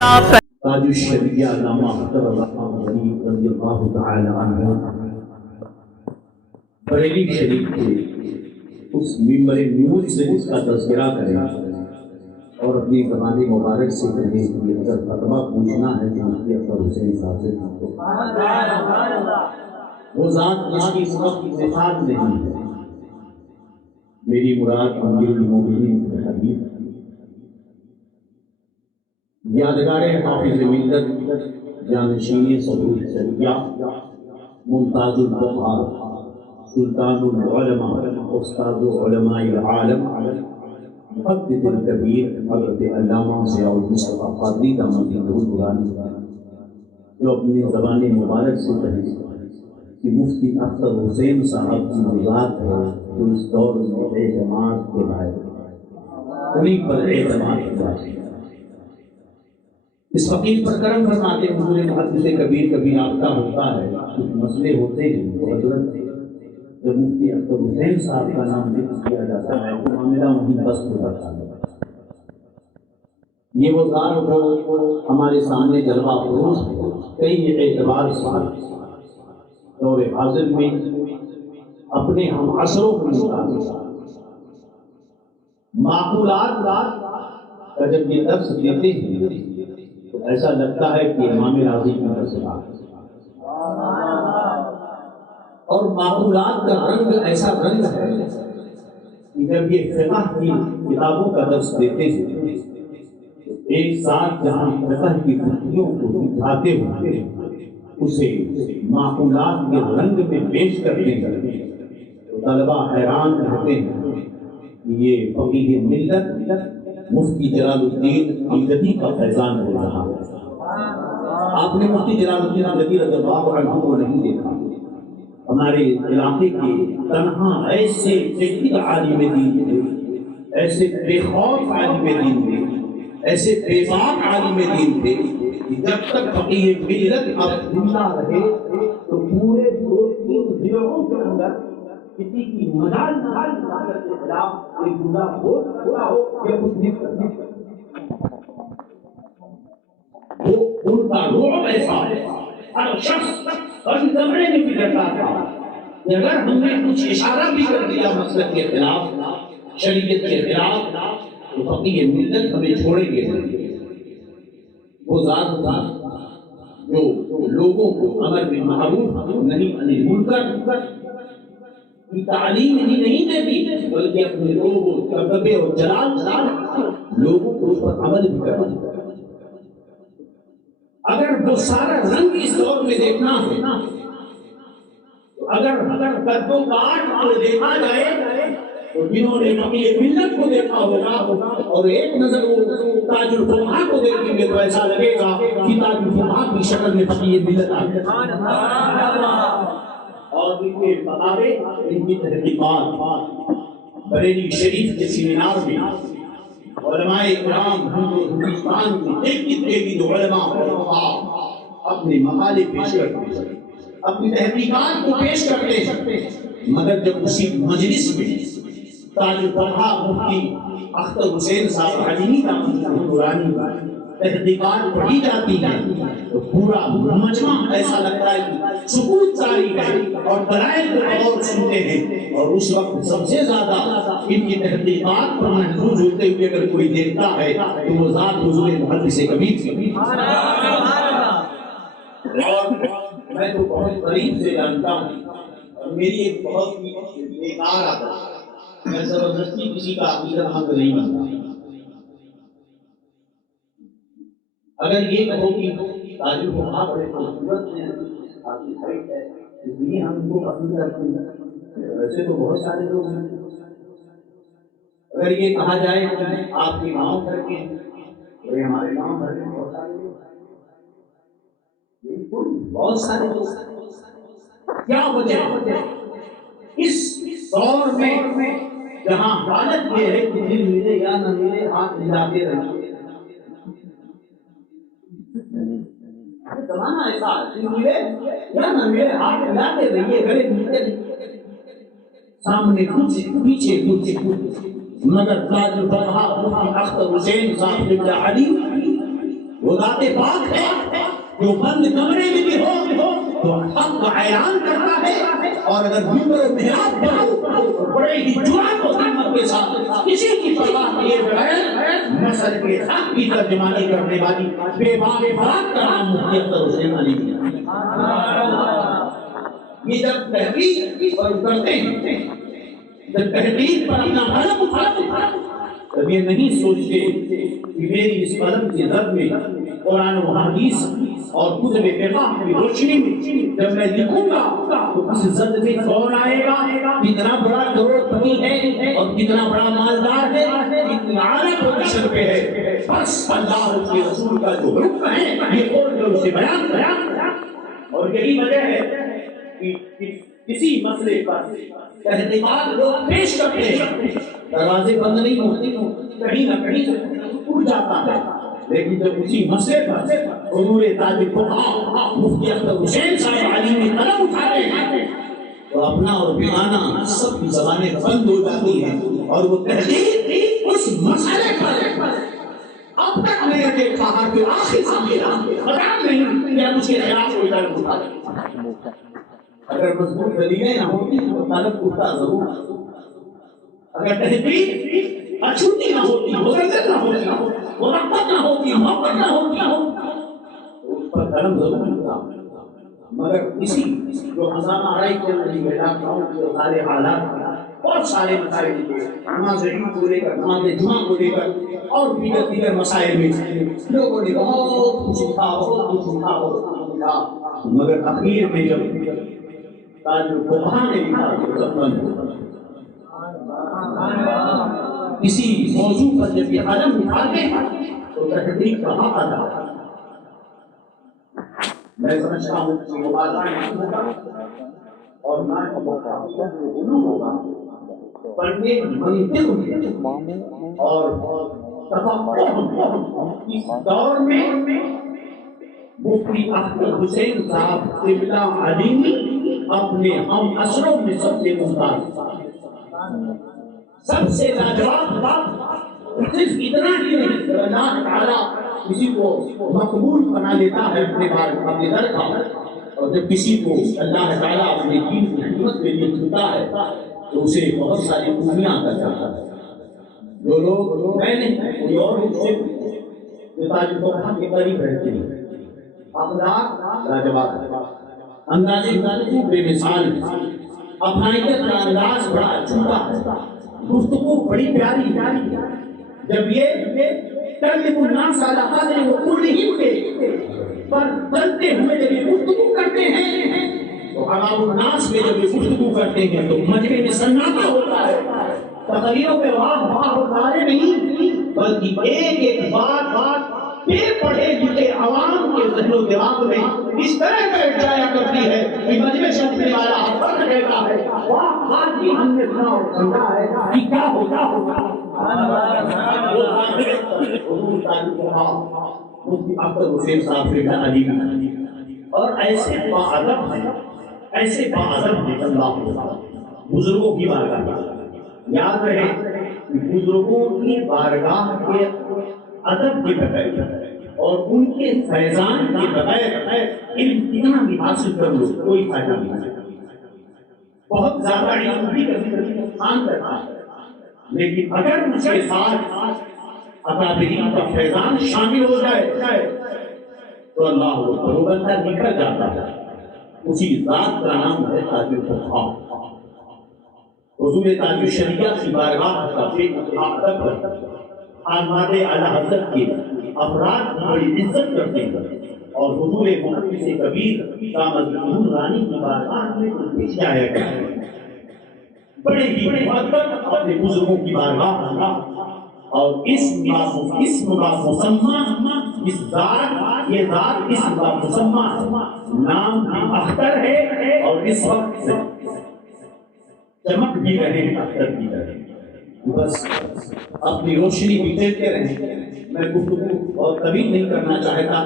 تاج الشریعہ علامہ اختر غنی رضی اللہ تعالی عنہ بریلی شریف کے اس ممبر نور سے اس کا تذکرہ کریں اور اپنی زبان مبارک سے کہیں کہ اگر فتویٰ پوچھنا ہے تو مفتی اختر حسین صاحب سے پوچھو۔ وہ ذات جس کی اس وقت اتفاق نہیں ہے، میری مراد امیر المومنین کے حبیب یادگار حافظ ملت جانشین صدور الشریعہ ممتاز الفقہاء سلطان العلماء استاد علماء العالم محدث الکبیر حضرت علامہ ضیاء المصطفیٰ قادری دامت النورانی جو اپنی زبان مبارک سے کہیں کہ مفتی اختر حسین صاحب کی ذات ہے جو اس دور میں اعتماد کے لائق انہیں پر اعتماد کیا ہے۔ اس فقیر پر کرم فرماتے حضور محدث کبیر کبھی رابطہ ہوتا ہے، کچھ مسئلے ہوتے ہیں تو حضرت جب مفتی اختر حسین صاحب کا نام ذکر کیا جاتا ہے تو معاملہ وہیں بس ہو جاتا ہے۔ یہ وہ ذات جو ہمارے سامنے جلوہ فروز ہے کئی اعتبار سے دور حاضر میں اپنے ہم عصروں کے مطابق معقولات کا جب یہ درس دیتے ہیں تو ایسا لگتا ہے کہ امام راضی کی درسگاہ اور معقولات کا رنگ ایسا رنگ ہے کہ جب یہ فقہ کی کتابوں کا درس دیتے ہیں ایک ساتھ جہاں فقہ کی کتابوں کو دکھاتے ہوئے اسے معقولات کے رنگ میں پیش کرتے ہیں تو طلبہ حیران رہتے ہیں کہ یہ فقیہ ملت مفتی جلال الدین امجدی کا فیضان ہو رہا ہے۔ آپ نے مفتی جلال الدین امجدی رضی اللہ عنہ کو نہیں دیکھا، ہمارے علاقے کے تنہا ایسے جدید عالم دین تھے، ایسے بے خوف عالم دین تھے، ایسے بے باک عالم دین تھے کہ جب تک فقیہ ملت اب زندہ رہے تو پورے 2-3 ضلعوں کے اندر کسی کی مجال کے خلاف ایک گناہ ہو سکتا ہو یا کچھ نہیں کرتا۔ وہ ان کا رعب ایسا ہے، ہر شخص ہر زمانے میں بھی ڈرتا تھا کہ اگر ہم نے کچھ اشارہ بھی کر دیا مسلک کے خلاف شریعت کے خلاف تو فقیہ ملت ہمیں چھوڑیں گے۔ وہ ذات جو لوگوں کو امر بالمعروف نہی عن المنکر کی تعلیم ہی نہیں دیتی بلکہ اپنے لوگوں دبدبے اور جلال لوگوں کو اس پر عمل بھی کرنا۔ اگر وہ سارا رنگ اس دور میں دیکھنا ہے اگر قد و کاٹ کو دیکھا جائے تو جنہوں نے فقیہ ملت کو دیکھا ہوگا اور ایک نظر وہ تاج الفقہاء کو دیکھیں گے تو ایسا لگے گا کہ تاج الفقہاء کی شکل میں فقیہ ملت آ گئی۔ اور ان کے مطابق ان کی تحقیقات بریلی شریف کے سیمینار میں علماء اکرام ہندوستان کے ایک علماء اپنے مقالے پیش کرتے ہیں، اپنی تحقیقات کو پیش کرتے ہیں، مگر جب اسی مجلس میں تاج الفقہاء مفتی اختر حسین صاحب حلیمی دامت النورانی تحقیقات پڑھی جاتی ہیں تو پورا مجمع ایسا لگتا ہے کہ سکوت ساری ہے اور دلائل کو غور سنتے ہیں، اور اس وقت سب سے زیادہ ان کی تحقیقات پر محفوظ ہوتے ہوئے اگر کوئی دیکھتا ہے تو وہ ذات حضور محدث کبیر کی۔ اور میں تو بہت قریب سے جانتا ہوں اور میری ایک بہت بیکار عادت ہے، میں زبردستی کسی کا عقیدت مند نہیں بنتا۔ اگر یہ کہو کہ تاج الفقہاء بڑے خوبصورت ہیں، آپ کی سائٹ ہے اس لیے ہم ان کو پسند کرتے ہیں، ویسے تو بہت سارے لوگ ہیں۔ اگر یہ کہا جائے کہ آپ کے گاؤں بھر کے اور ہمارے گاؤں بھر کے بہت سارے لوگ، بہت سارے لوگ، کیا وجہ اس دور میں جہاں حالت یہ ہے کہ دل ملے یا نہ ملے ہاتھ ملاتے رہیے، زمانہ ایسا دل ملے یا نہ ملے ہاتھ ملاتے رہیے، گلے ملتے رہیے، سامنے کچھ پیچھے کچھ، مگر تاج الفقہاء مفتی اختر حسین صاحب علی وہ ذات پاک ہے جو بند کمرے میں بھی ہو تو حق کا اعلان کرتا ہے، اور اگر منبر و محراب پر بڑے ہی جرأت و ہمت کے ساتھ کسی کی پرواہ کیے بغیر نثر کے حق کی ترجمانی کرنے والی بے باک بات کا نام مفتی اختر حسین علی ہے۔ یہ جب تحقیق کرتے ہیں، جب تحقیق پر اپنا قلم اٹھاتے ہیں، تب یہ نہیں سوچتے کہ میری اس قلم کی زد میں قرآن و حدیث اور کتب فقہ کی روشنی میں جب میں لکھوں گا تو اس زد میں کون آئے گا، کتنا بڑا کروڑ پتی ہے اور کتنا بڑا مالدار ہے، کتنا اعلیٰ پوزیشن پہ ہے، بس اللہ کے رسول کا جو حکم ہے یہ کھول کر اسے بیان کرا۔ اور یہی وجہ ہے کہ کسی مسئلے پر تحقیقات لوگ پیش کرتے ہیں، دروازے بند نہیں ہوتے، کہیں نہ کہیں اٹھ جاتا ہے، لیکن جب اسی مسئلے پر حضور تاج الفقہا مفتی اختر حسین صاحب علی نے قلم اٹھائے ہیں تو اپنا اور بیگانہ سب کی زبانیں بند ہو جاتی ہیں، اور وہ تحقیق اس مسئلے پر اب تک میں نے دیکھا ہے کہ آخر سے میرا خیال نہیں کہ اب اس کے خلاف کوئی قلم اٹھائے۔ اگر مضبوط دلیلیں نہ ہوتی تو قلم اٹھتا ضرور، اگر تحقیق اچھوتی نہ ہوتی، مذلت نہ ہوتی، مرقت نہ ہوتی، محبت نہ ہوتی تو اس پر قلم ضرور اٹھتا۔ مگر اسی جو خزانہ آرائی چل رہی ہے لاک ڈاؤن کے سارے حالات، بہت سارے مسائل نماز عید کو لے کر، نماز جمعہ کو لے کر اور دیگر مسائل میں لوگوں نے بہت کچھ لکھا، مگر اخیر میں جب تاج الفقہا نے لکھا کسی موضوع پر جب یہ قلم اٹھاتے ہیں تو تحقیق کا حق ادا ہے۔ میں سمجھتا ہوں کہ مبالغہ نہیں ہوگا اور نہ غلو ہوگا، پڑھنے منطق اور تفقہ اس دور میں مفتی اختر حسین صاحب قبلہ علیمی اپنے ہم عصروں میں سب سے ممتاز، سب سے لاجواب بات صرف اتنا ہی نہیں، اللہ تعالیٰ کسی کو مقبول بنا لیتا ہے اپنے در کا، اور جب کسی کو اللہ تعالیٰ اپنے دین کی خدمت کے لیے چنتا ہے تو اسے بہت ساری خوبیاں عطا کرتا ہے۔ جو لوگ میں نے کوئی اور سے جو تاج الفقہا کے قریب رہتے ہیں، اخلاق لاجواب ہے، انداز گفتگو بے مثال ہے، اپنائیت کا انداز بڑا اچھوتا ہے، گفتگو بڑی پیاری ہے۔ جب یہ کلم الناس علی قدر عقولہم کے پر چلتے ہوئے جب یہ گفتگو کرتے ہیں تو عوام الناس میں جب یہ گفتگو کرتے ہیں تو مجمع میں سناٹا ہوتا ہے، تقریروں پہ واہ واہ اور نعرے نہیں، بلکہ ایک ایک بات بے پڑھے لکھے عوام کے ذہن و دماغ میں اس طرح بیٹھ جایا کرتی ہے کہ مجمع سننے والا حضرت کہتا ہے واہ آج بھی ہم نے سنا اور سمجھا ہے کہ کیا ہوتا ہوگا۔ حضور تاج الفقہا مفتی اختر حسین صاحب علی اور ایسے باادب ہیں، ایسے باادب ہیں، اللہ بزرگوں کی بارگاہ، یاد رہے کہ بزرگوں کی بارگاہ کے ادب کے بغیر اور ان کے فیضان کے بغیر علم کتنا بھی حاصل کر لو کوئی فائدہ نہیں ہے۔ بہت زیادہ علم بھی کبھی کبھی نقصان کرتا ہے، لیکن اگر اس کے ساتھ اکابرین کا فیضان شامل ہو جائے تو اللہ اکبر، وہ بندہ نکل جاتا ہے۔ اسی ذات کا نام ہے تاج الفقہا۔ حضور تاج الشریعہ کی بارگاہ کا بے ادب آماد اعلی حضرت کے افراد بڑی عزت کرتے ہیں، اور حضور محدث کبیر کا مظلوم رانی کی بارگاہ میں پیش جایا گیا ہے، بڑے ہی محبت اپنے بزرگوں کی بارگاہ کا، اور اسم کا مسمى اس ذات، یہ ذات اسم کا مسمى نام بھی اختر ہے، اور اس وقت چمک بھی رہے، اختر بھی رہے۔ بس اپنی روشنی بکھیرتے رہیں۔ میں گفتگو اور طویل نہیں کرنا چاہتا،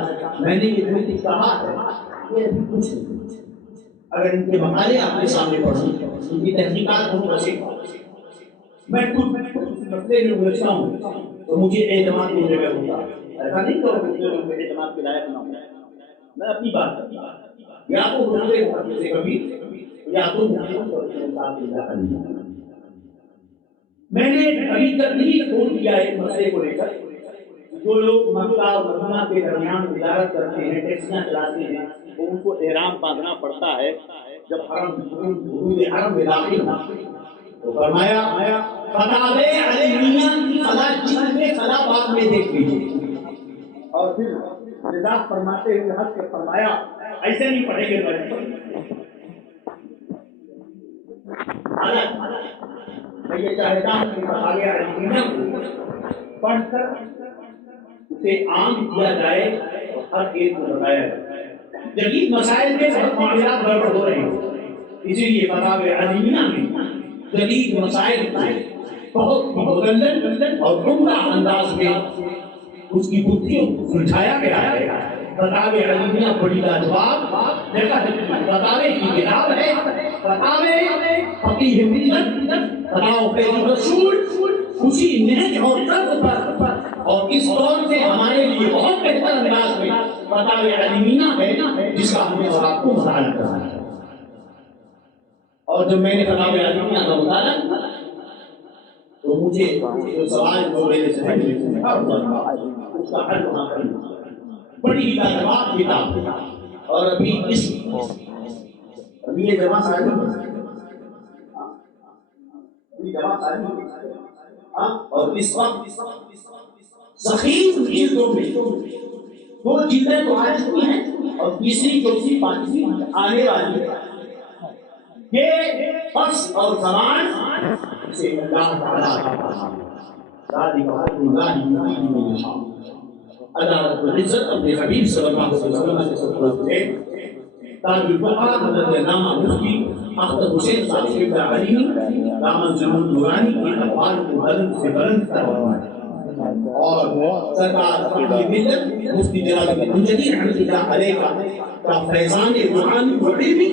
میں نے یہ جو کچھ کہا ہے یہ ابھی کچھ نہیں، اگر ان کے مقالے آپ کے سامنے پڑھوں، ان کی تحقیقات ہوں، میں خود مسئلے میں گزرتا ہوں تو مجھے اعتماد کی جگہ ہوتا ہے، ایسا نہیں کہ لوگوں کے اعتماد کے لائق نہ ہوں. میں اپنی بات کرتا ہوں، یا تو حضور سے کبھی یا تو میں نے ابھی تک نہیں چھوڑ دیا ایک مسئلے کو لے کر. جو لوگ مکہ اور مدینہ کے درمیان تجارت کرتے ہیں، ٹیکسیاں چلاتے ہیں، تو ان کو احرام باندھنا پڑتا ہے جب حدود حرم میں داخل ہو. تو فرمایا فتاوی علیمیہ کی فلاں جلد میں فلاں باب میں دیکھ لیجیے. اور پھر رضا فرماتے ہوئے ہنس کے فرمایا ایسے نہیں پڑھیں گے میں یہ چاہتا ہوں کہ فتاوی علیمیہ کو پڑھ کر اسے عام کیا جائے اور ہر ایک کو بتایا جائے. جدید مسائل کے ساتھ معاملات گڑبڑ ہو رہے ہیں، اسی لیے فتاوی علیمیہ میں جدید مسائل کو بہت مدلل اور عمدہ انداز میں اس کی بدھیوں کو سلجھایا گیا ہے. فتاوی علیمیہ بڑی لاجواب فتاوی کی کتاب ہے. فتاوی فقیہ ملت فتاوی فیض رسول اسی نہج اور طرز پر اور اس دور سے ہمارے لیے بہت بہتر انداز میں فتاوی علیمیہ ہے جس کا ہمیں اور آپ کو مطالعہ کرنا ہے. اور جب میں نے فتاوی علیمیہ کا مطالعہ تو مجھے جو سوال جو میرے ذہن میں اٹھا ہوا تھا اس کا حل وہاں پر بڑی لاجواب کتاب ہے. اور ابھی یہ جمع ساری اور اس وقت ذخیر چیزوں میں دو چیزیں تو آ چکی ہیں اور تیسری چوتھی پانچویں آنے والی ہے. یہ بس اور زبان سے اللہ تعالی اللہ رب العزت اپنے حبیب صلی اللہ علیہ وسلم سے سپرد ہے. تاج الفقہ حضرت علامہ مفتی اختر حسین صاحب علی دامن ظلم نورانی کی اقوال کو بلند سے بلند کروانا ہے. اور سرکار اپنی ملت مفتی جلال الدین منجدی رحمۃ اللہ علیہ کا فیضان روحانی و علمی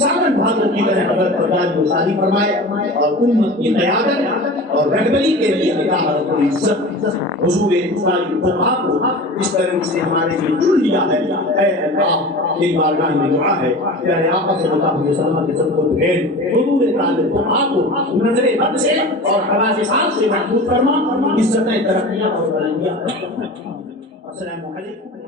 چاول بھاگوں کی طرح حضرت بردار گساری فرمائے اور امت کی قیادت اور رہبری کے لیے اللہ رب العزت حضور تاج الفقہ کو اس طرح سے ہمارے لیے چن لیا ہے. اے اللہ کی بارگاہ میں دعا ہے پیارے آقا صلی اللہ علیہ وسلم کے سب کو بھیج حضور تاج الفقہ کو نظر بد سے اور حوادثات سے محفوظ فرما، عزتیں ترقیاں اور بلندیاں. السلام علیکم.